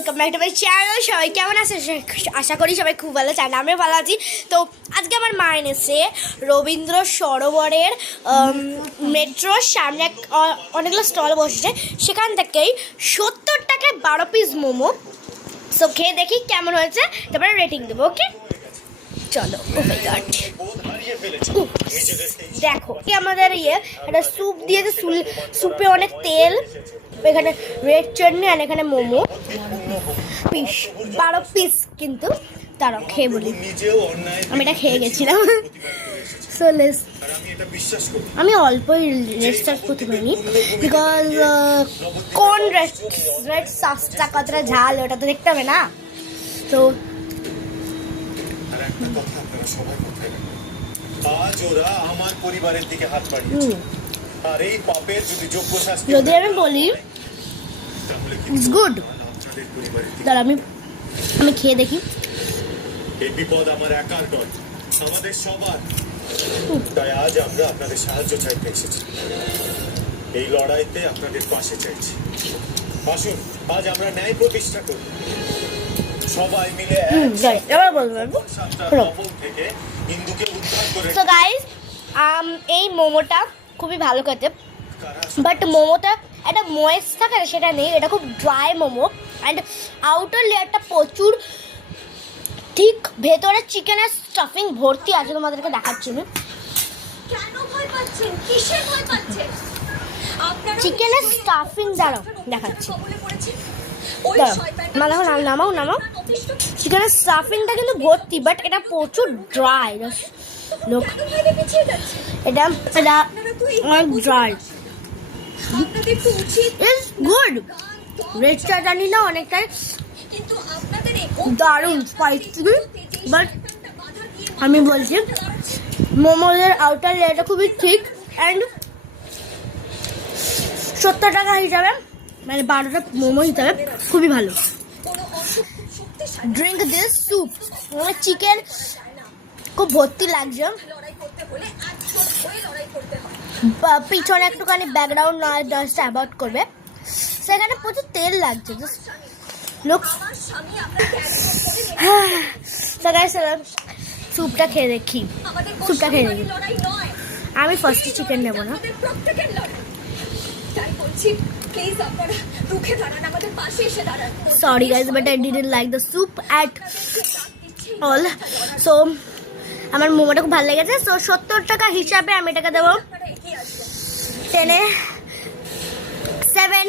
Welcome back to my channel. সবাই কেমন আছে? আশা করি সবাই খুব ভালো আছেন, আমিও ভালো আছি। তো আজকে আমার মা এনেছে রবীন্দ্র সরোবরের মেট্রোর সামনে অনেকগুলো স্টল বসেছে, সেখান থেকেই 70 টাকায় 12 পিস মোমো। সো খেয়ে দেখি কেমন হয়েছে, তারপরে রেটিং দেবো। ওকে চলো। ও মাই গড, দেখো কি আমাদের একটা স্যুপ দিয়েছে, স্যুপে অনেক তেল, এখানে রেড চাটনি আর এখানে মোমো পিস 12 পিস। কিন্তু তারা খেয়ে বলি, আমি এটা খেয়ে গেছিলাম। সো আমি অল্পই রেস্টার্ট করতে পারিনি, বিকজ কোন রেড সসটা কতটা ঝাল ওটা তো দেখতে হবে না। তো আজ ওরা আমার পরিবারের দিকে হাত বাড়িয়েছে, আর এই পাপের যদি যোগ্য শাস্তি যদি আমি বলি ইটস গুড, দাঁড়া আমি খেয়ে দেখি। এই বিপদ আমার একার নয়, আমাদের সবার। তাই আজ আমরা আপনাদের সাহায্য চাইতে এসেছি, এই লড়াইতে আপনাদের পাশে চাইছি। আসুন আজ আমরা ন্যায় প্রতিষ্ঠা করি, সবাই মিলে থেকে হিন্দুকে উদ্ধার করে। সো গাইস, এই মোমোটা খুবই ভালো খেতে, বাট মোমোটা একটা ময়েস্ট থাকে না, সেটা নেই। এটা খুব ড্রাই মোমো, অ্যান্ড আউটার লেয়ারটা প্রচুর ঠিক, ভেতরে চিকেনের স্টাফিং ভর্তি আছে। তোমাদেরকে দেখাচ্ছি আমি। চিকেনের স্টাফিং দাঁড়াও দেখাচ্ছি, নামাও। চিকেনের স্টাফিংটা কিন্তু ভর্তি, বাট এটা প্রচুর ড্রাই। লোক এটা অনেক ড্রাই। It's good. রেড চাটনি না অনেকটাই দারুণ স্পাইসি, বাট আমি বলছি মোমোদের আউটার লেয়ারটা খুবই ঠিক, অ্যান্ড 70 টাকা হিসাবে, মানে 12টা মোমো হিসাবে খুবই ভালো। ড্রিঙ্ক দিস স্যুপ, মানে চিকেন খুব ভর্তি লাগছে। পিছনে একটুখানি ব্যাকগ্রাউন্ড নয়েজটা অ্যাভয়েড করবে, সেখানে প্রচুর তেল লাগছে। লোক স্যুপটা খেয়ে দেখি, আমি ফার্স্টে চিকেন নেবো না। Sorry guys, but I didn't like the soup at all. So আমার মোমোটা খুব ভালো লেগেছে। সো 70 টাকা হিসাবে আমি এটাকে দেবো 10-এ 7।